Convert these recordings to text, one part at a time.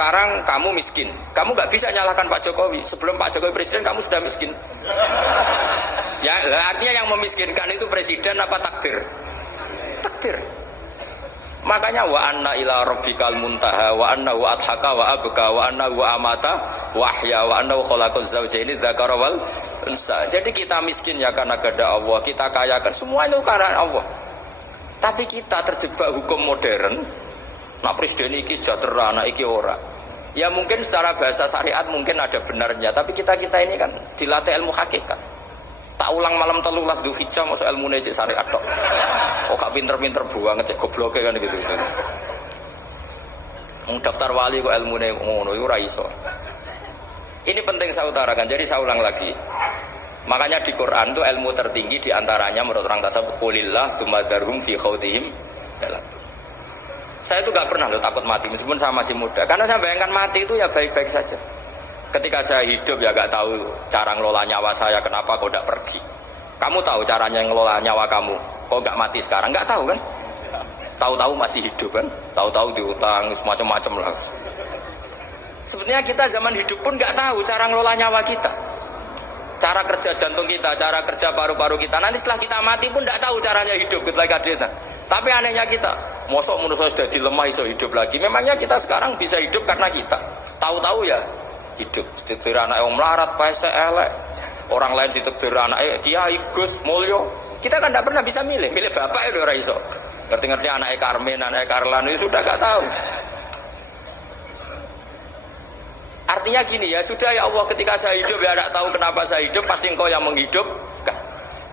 sekarang kamu miskin. Kamu nggak bisa nyalahkan Pak Jokowi. Sebelum Pak Jokowi presiden kamu sudah miskin. Ya, artinya yang memiskinkan itu presiden apa takdir? Takdir. Makanya wa anna ila rabbikal muntaha wa annahu adhaka wa abka wa annahu amata wa ahya wa annahu khalaqaz zawjaini dzakara wal unsa. Jadi kita miskin ya karena kehendak Allah, kita kaya kan semua itu karena Allah. Tapi kita terjebak hukum modern. Nak presiden iki sejahtera, anak iki ora. Ya mungkin secara bahasa syariat mungkin ada benarnya, tapi kita ini kan dilatih ilmu hakikat. Tak ulang malam 13 Dzulhijjah masuk ilmu cek syariat tok. Kok gak pinter-pinter banget cek gobloke kan gitu. Daftar wali kok ilmune ngono iku ora iso. Ini penting saya utarakan. Jadi saya ulang lagi. Makanya di Quran itu ilmu tertinggi diantaranya menurut orang tasawuf qulillah tsumma dzarhum fi khawdihim. Saya itu gak pernah loh takut mati meskipun saya masih muda. Karena saya bayangkan mati itu ya baik-baik saja. Ketika saya hidup ya gak tahu cara ngelola nyawa saya, kenapa kok gak pergi. Kamu tahu caranya ngelola nyawa kamu, kok gak mati sekarang? Gak tahu kan? Tahu-tahu masih hidup kan? Tahu-tahu diutang, semacam-macam lah. Sebenarnya kita zaman hidup pun gak tahu cara ngelola nyawa kita. Cara kerja jantung kita, cara kerja paru-paru kita. Nanti setelah kita mati pun gak tahu caranya hidup gitu lagi. Tapi anehnya kita, mosok manusia sudah dilemah iso hidup lagi. Memangnya kita sekarang bisa hidup karena kita tahu-tahu ya hidup. Ditakdir anak yang melarat, paese elek. Orang lain ditakdir anak Kiai Gus Mulyo. Kita kan tidak pernah bisa milih bapak itu ora iso. Ngerti-ngerti anak Karmen, anak Karlan itu sudah gak tahu. Artinya gini ya, sudah ya Allah, ketika saya hidup ya tidak tahu kenapa saya hidup, pasti engkau yang menghidupkan.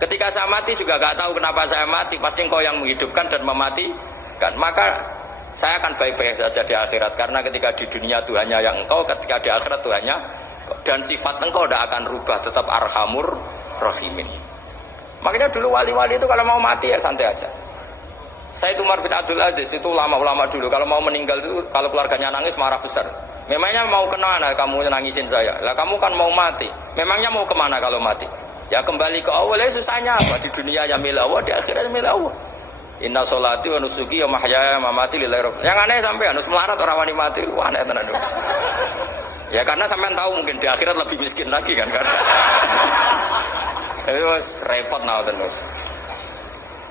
Ketika saya mati juga gak tahu kenapa saya mati, pasti engkau yang menghidupkan dan mematikan. Maka saya akan baik-baik saja di akhirat, karena ketika di dunia Tuhannya yang engkau, ketika di akhirat Tuhannya, dan sifat engkau tidak akan rubah, tetap arhamur rahimin. Makanya dulu wali-wali itu kalau mau mati ya santai aja. Saya itu Umar bin Abdul Aziz, itu ulama-ulama dulu, kalau mau meninggal itu kalau keluarganya nangis marah besar. Memangnya mau kemana kamu nangisin saya? Lah kamu kan mau mati. Memangnya mau kemana kalau mati? Ya kembali ke Allah. Ya susahnya apa? Di dunia ya milik Allah, di akhirat milik Allah. Inna sholati wa nusuki wa mahyaya wa mamati lillahi rabbil. Yang aneh sampai harus melarat orang wani mati. Wah aneh tenan. Ya karena sampean tahu mungkin di akhirat lebih miskin lagi kan. Terus repot nah terus.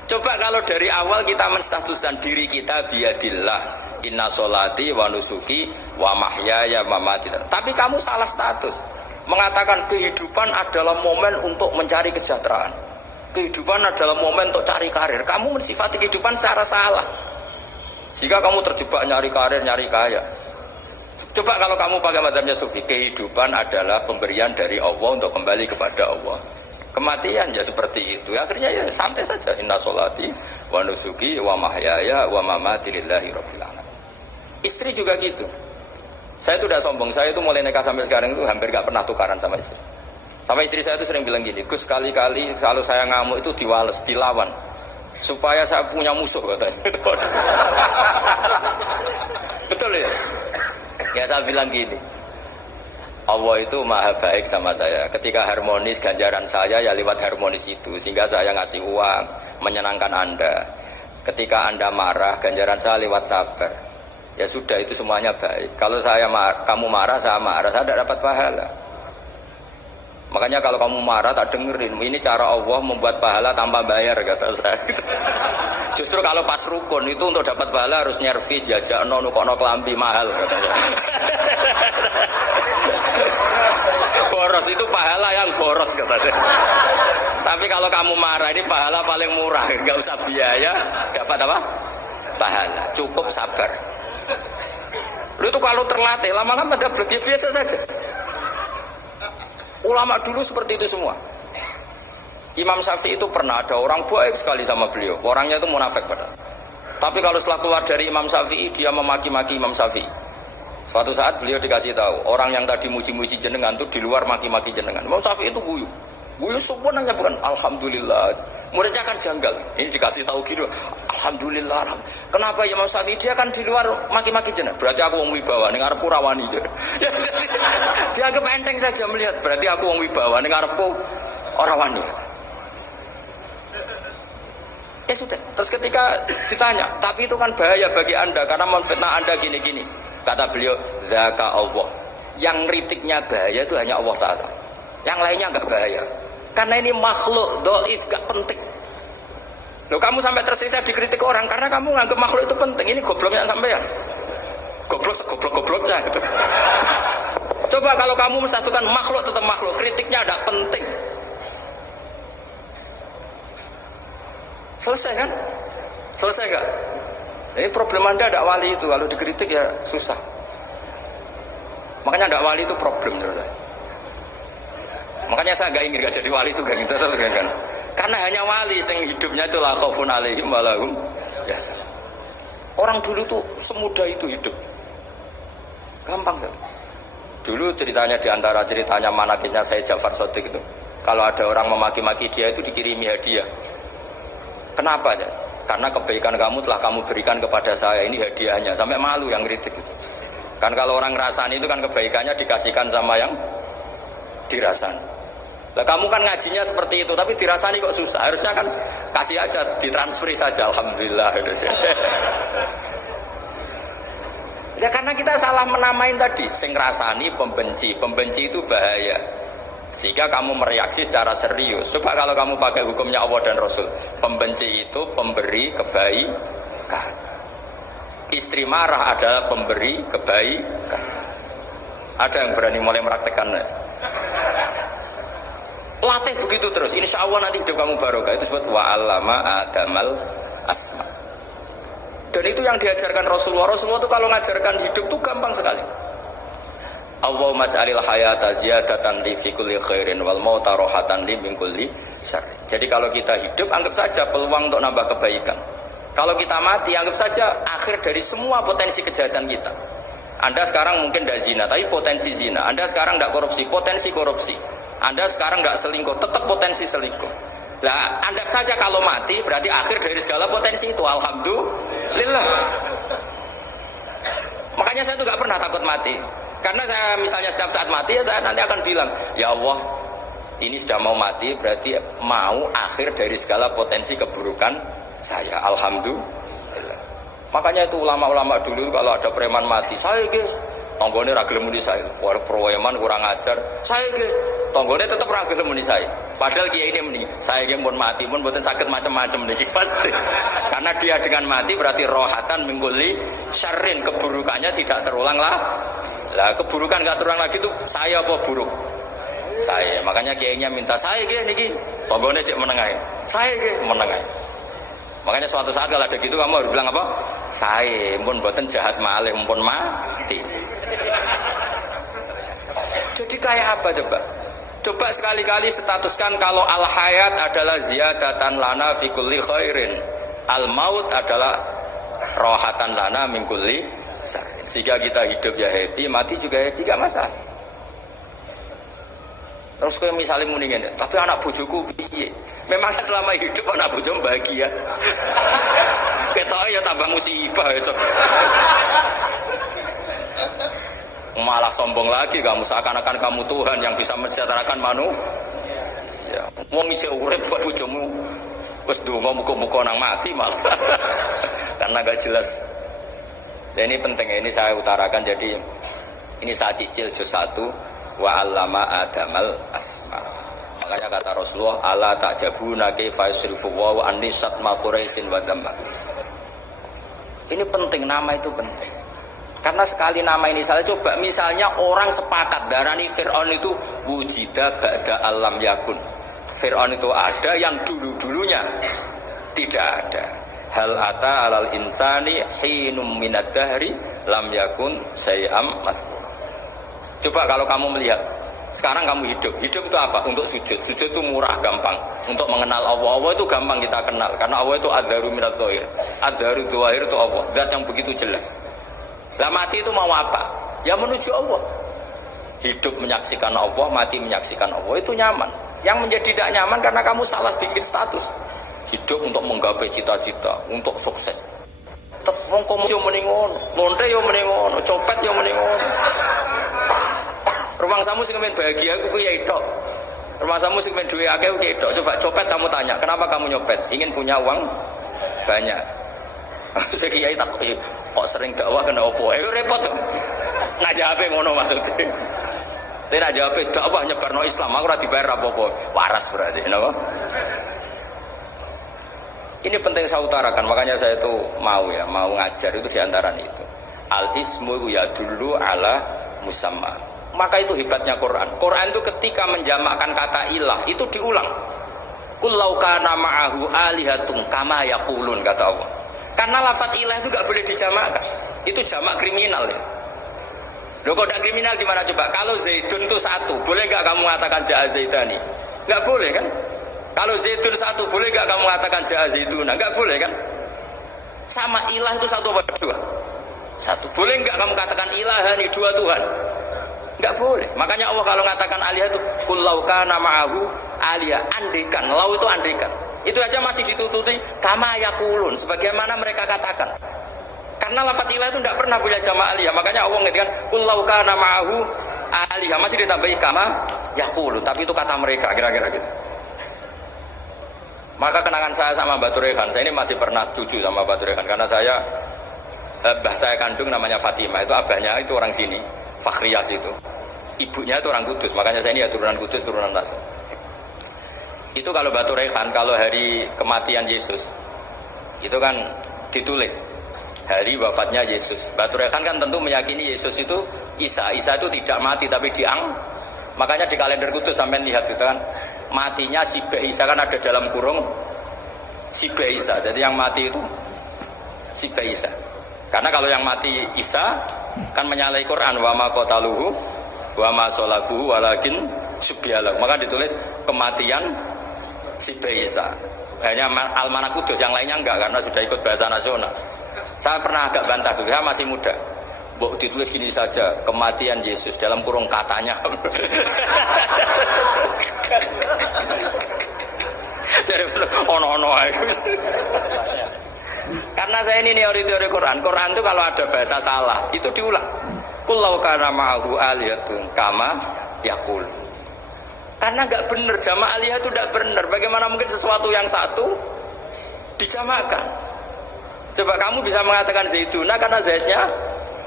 Coba kalau dari awal kita menstatuskan diri kita biadillah. Inna sholati wa nusuki wa mahyaya wa mamati. Tapi kamu salah status. Mengatakan kehidupan adalah momen untuk mencari kesejahteraan. Kehidupan adalah momen untuk cari karir. Kamu mensifati kehidupan secara salah. Jika kamu terjebak nyari karir, nyari kaya. Coba kalau kamu pakai mazhabnya Sufi, kehidupan adalah pemberian dari Allah untuk kembali kepada Allah. Kematian ya seperti itu. Akhirnya ya santai saja. Inna sholati wa nusuki wa mahyaya wa mamati lillahi rabbil alamin. Istri juga gitu. Saya itu tidak sombong. Saya itu mulai nikah sampai sekarang itu hampir gak pernah tukaran sama istri. Sampai istri saya itu sering bilang gini, Gus kali-kali kalau saya ngamuk itu diwales, dilawan, supaya saya punya musuh katanya. Betul ya? Ya saya bilang gini, Allah itu maha baik sama saya. Ketika harmonis ganjaran saya ya lewat harmonis itu, sehingga saya ngasih uang menyenangkan Anda. Ketika Anda marah ganjaran saya lewat sabar. Ya sudah itu semuanya baik. Kalau kamu marah saya tidak dapat pahala. Makanya kalau kamu marah tak dengerin. Ini cara Allah membuat pahala tanpa bayar kata saya. Justru kalau pas rukun itu untuk dapat pahala harus nyervis, jajak nukokno kelambi mahal katanya. Boros itu pahala yang boros kata saya. Tapi kalau kamu marah ini pahala paling murah, nggak usah biaya, dapat apa? Pahala, cukup sabar. Lu itu kalau terlatih lama-lama dapat biasa saja. Ulama dulu seperti itu semua. Imam Syafi'i itu pernah ada orang baik sekali sama beliau. Orangnya itu munafik padahal. Tapi kalau setelah keluar dari Imam Syafi'i dia memaki-maki Imam Syafi'i. Suatu saat beliau dikasih tahu orang yang tadi muji-muji jenengan itu di luar maki-maki jenengan. Imam Syafi'i itu guyu. Guyu sebenarnya bukan alhamdulillah. Muridnya kan janggal. Ini dikasih tahu gitu. Alhamdulillah. Kenapa Imam Syafi'i dia kan di luar maki-maki jenengan? Berarti aku wong wibawa ning arepku rawani. Ya, dia anggap enteng saja melihat. Berarti aku wong wibawa ning arepku ora wani. Ya sudah. Terus ketika ditanya, tapi itu kan bahaya bagi Anda karena memfitnah Anda gini-gini. Kata beliau, zaka Allah. Yang kritiknya bahaya itu hanya Allah Ta'ala. Yang lainnya enggak bahaya. Karena ini makhluk dhaif, gak penting. Loh, kamu sampai tersisa dikritik orang karena kamu nganggap makhluk itu penting. Ini gobloknya sampean. Goblok saya gitu. Coba kalau kamu mensatukan makhluk tetap makhluk, kritiknya tidak penting. Selesai kan? Selesai gak? Ini problem Anda ada wali itu, kalau dikritik ya susah. Makanya ada wali itu problem menurut saya. Makanya saya gak ingin gak jadi wali itu gak gitu kan. Karena hanya wali yang hidupnya itu la khaufun alaihim wa lahum yahzanun. Orang dulu tuh semudah itu hidup. Gampang saja. Dulu ceritanya diantara ceritanya manakibnya Sayyid Ja'far Shadiq itu, kalau ada orang memaki-maki dia itu dikirimi hadiah. Kenapa ya? Karena kebaikan kamu telah kamu berikan kepada saya, ini hadiahnya. Sampai malu yang kritik itu. Kan kalau orang ngerasani itu kan kebaikannya dikasihkan sama yang dirasani. Lah kamu kan ngajinya seperti itu, tapi dirasani kok susah. Harusnya kan kasih aja, ditransferi saja. Alhamdulillah. Ya karena kita salah menamain tadi, sing rasani pembenci. Pembenci itu bahaya. Sehingga kamu mereaksi secara serius. Coba kalau kamu pakai hukumnya Allah dan Rasul, pembenci itu pemberi kebaikan. Istri marah adalah pemberi kebaikan. Ada yang berani mulai meraktekan? Latih begitu terus. Insya Allah nanti hidup kamu barokah. Itu disebut wa'allama adamal asma. Dan itu yang diajarkan Rasulullah. Rasulullah itu kalau ngajarkan hidup itu gampang sekali. Allahumma ja'alil hayata ziyadatan li fi kulli khairin wal mauta rohatan li min kulli syarr. Jadi kalau kita hidup anggap saja peluang untuk nambah kebaikan. Kalau kita mati anggap saja akhir dari semua potensi kejahatan kita. Anda sekarang mungkin tidak zina, tapi potensi zina. Anda sekarang tidak korupsi, potensi korupsi. Anda sekarang tidak selingkuh, tetap potensi selingkuh. Lah, Anda saja kalau mati berarti akhir dari segala potensi itu. Alhamdulillah. Makanya saya tuh nggak pernah takut mati. Karena saya misalnya setiap saat mati ya saya nanti akan bilang, ya Allah, ini sudah mau mati berarti mau akhir dari segala potensi keburukan saya. Alhamdulillah. Makanya itu ulama-ulama dulu kalau ada preman mati, saya guys, tonggone ragil muni saya. Wah, preman kurang ajar. Saya guys, tonggone tetap ragil muni saya. Padahal kiai ini muni, saya guys pun mati pun bukan sakit macam-macam nih pasti. Karena dia dengan mati berarti rohatan mingguli syarrin, keburukannya tidak terulang lah. Lah keburukan gak terulang lagi tuh saya apa buruk? Saya. Makanya kiainya minta saya gini niki. Tonggone cek menengai. Saya ge menengai. Makanya suatu saat kalau ada gitu kamu harus bilang apa? Saya pun buatan jahat malih pun mati. Jadi kayak apa coba? Coba sekali-kali statuskan kalau al hayat adalah ziyadatan lana fi kulli khairin. Al maut adalah rohatan lana min kulli syarr. Sehingga kita hidup ya happy, mati juga happy, gak masalah. Terus kayak misalnya mendingin, tapi anak bojoku piye? Memangnya selama hidup anak bojomu bahagia? Ketoknya ya tambah musibah ya cok. Malah sombong lagi kamu, seakan-akan kamu Tuhan yang bisa mensejahterakan manusia. Wong isih urip buat bojomu, wis ndonga muga-muga nang mati malah. Karena gak jelas. Dan ini penting, ini saya utarakan. Jadi ini saya cicil juz 1 wa 'allama adamal asma. Makanya kata Rasulullah, ala ta'jabuna kaifa yusrifu wa anisat ma quraisin wa dhamma. Ini penting, nama itu penting. Karena sekali nama ini salah, coba misalnya orang sepakat darani Fir'aun itu wujida ba'da alam yakun. Fir'aun itu ada yang dulu-dulunya tidak ada. Hal ata alal insani hinum minad dahri lam yakun sayam mazkur. Coba kalau kamu melihat sekarang kamu hidup itu apa? Untuk sujud. Sujud itu murah, gampang. Untuk mengenal Allah, Allah itu gampang kita kenal karena Allah itu adzaru minadz dzahir. Adzaru dzahir itu Allah, zat yang begitu jelas. Lah mati itu mau apa? Ya menuju Allah. Hidup menyaksikan Allah, mati menyaksikan Allah, itu nyaman. Yang menjadi tidak nyaman karena kamu salah bikin status. Hidup untuk menggapai cita-cita, untuk sukses. Wong komo yo muni ngono, lonte yo muni ngono, copet yo muni ngono. Rumang samu sing kepen bahagia aku piye tok. Rumang samu sing kepen duwe akeh piye tok. Coba copet kamu tanya, kenapa kamu nyopet? Ingin punya uang banyak. Jadi kiai takut, kok sering dakwah kena opo? Repot tuh. Nak jawab ngono maksudnya. Tapi nak jawab dakwah nyebarno Islam, aku ora dibayar apa-apa. Waras berarti, napa? Ini penting saya utarakan, makanya saya itu mau ngajar itu diantara itu. Al ismu ya dulu ala musamma. Maka itu hebatnya Quran. Quran itu ketika menjamakkan kata ilah itu diulang. Qul law kana ma'ahu alihatun kama yaqulun, kata Allah. Karena lafaz ilah itu gak boleh dijamakkan. Itu jamak kriminal ya. Loh kok tidak kriminal gimana coba? Kalau Zaidun itu satu, boleh gak kamu mengatakan ja'a Zaidani? Gak boleh kan? Kalau Zaidun satu, boleh gak kamu mengatakan ja'a Zaiduna? Gak boleh kan? Sama ilah itu satu apa dua? Satu. Boleh gak kamu katakan ilahani, dua Tuhan? Gak boleh. Makanya Allah kalau mengatakan alihah itu qul law kana ma'ahu alihah, andekan. Lau itu andekan. Itu aja masih ditututi kama yaqulun, sebagaimana mereka katakan. Karena lafaz ilah itu tidak pernah punya jama' alihah. Makanya Allah mengatakan qul law kana ma'ahu alihah, masih ditambahi kama yaqulun, tapi itu kata mereka kira-kira gitu. Maka kenangan saya sama Batu Rehan, saya ini masih pernah cucu sama Batu Rehan karena saya mbah saya kandung namanya Fatimah, itu abahnya itu orang sini, Fakhriyas itu. Ibunya itu orang Kudus, makanya saya ini ya turunan Kudus, turunan Nasr. Itu kalau Batu Rehan, kalau hari kematian Yesus, itu kan ditulis hari wafatnya Yesus. Batu Rehan kan tentu meyakini Yesus itu Isa itu tidak mati tapi makanya di kalender Kudus sampai lihat itu kan, matinya si Isa kan ada dalam kurung si Isa. Jadi yang mati itu si Isa. Karena kalau yang mati Isa kan menyalahi Quran, wa ma qataluhu wa ma salabuhu walakin subyalahu. Maka ditulis kematian si Isa. Hanya Almanak Kudus, yang lainnya enggak karena sudah ikut bahasa nasional. Saya pernah agak bantah dulu, saya masih muda. Bok ditulis gini saja, kematian Yesus dalam kurung katanya. Jadi ono karena saya ini teori Quran. Quran itu kalau ada bahasa salah itu diulang. Qul law kana ma'ahu aliyatun kama yaqul. Karena nggak benar, jama' aliyah itu tidak benar. Bagaimana mungkin sesuatu yang satu dijamakan? Coba kamu bisa mengatakan Zaiduna karena Zaidnya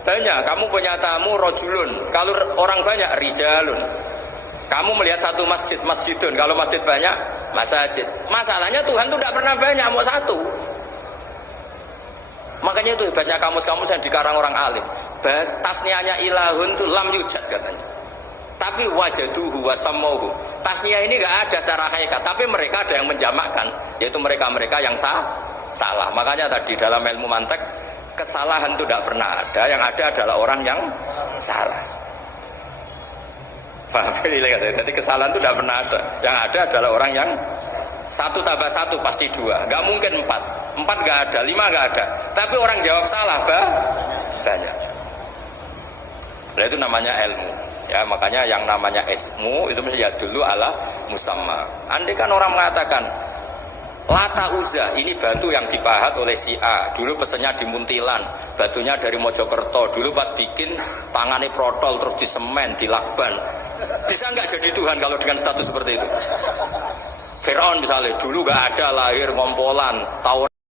banyak. Kamu punya tamu rojulun, kalau orang banyak rijalun. Kamu melihat satu masjid, masjidun. Kalau masjid banyak, masajid. Masalahnya Tuhan itu tidak pernah banyak, mau satu. Makanya itu hebatnya kamus-kamus yang dikarang orang alim. Bahas tasniahnya ilahun itu lam yujad katanya. Tapi wajaduhu wasamauhu. Tasniah ini nggak ada secara hakikat, tapi mereka ada yang menjamakkan, yaitu mereka-mereka yang salah. Makanya tadi dalam ilmu mantek, kesalahan itu tidak pernah ada, yang ada adalah orang yang salah. Paham? Jadi kesalahan itu tidak pernah ada, yang ada adalah orang yang satu tambah satu pasti dua, nggak mungkin empat nggak ada, lima nggak ada, tapi orang jawab salah banyak. Nah, itu namanya ilmu ya. Makanya yang namanya ismu itu mesti ya dulu ala musamma. Andai kan orang mengatakan Lata Uzza, ini batu yang dipahat oleh si A. Dulu pesennya di Muntilan, batunya dari Mojokerto. Dulu pas bikin tangannya protol, terus disemen, dilakban. Bisa nggak jadi Tuhan kalau dengan status seperti itu? Fir'aun misalnya, dulu nggak ada lahir ngompolan, tahun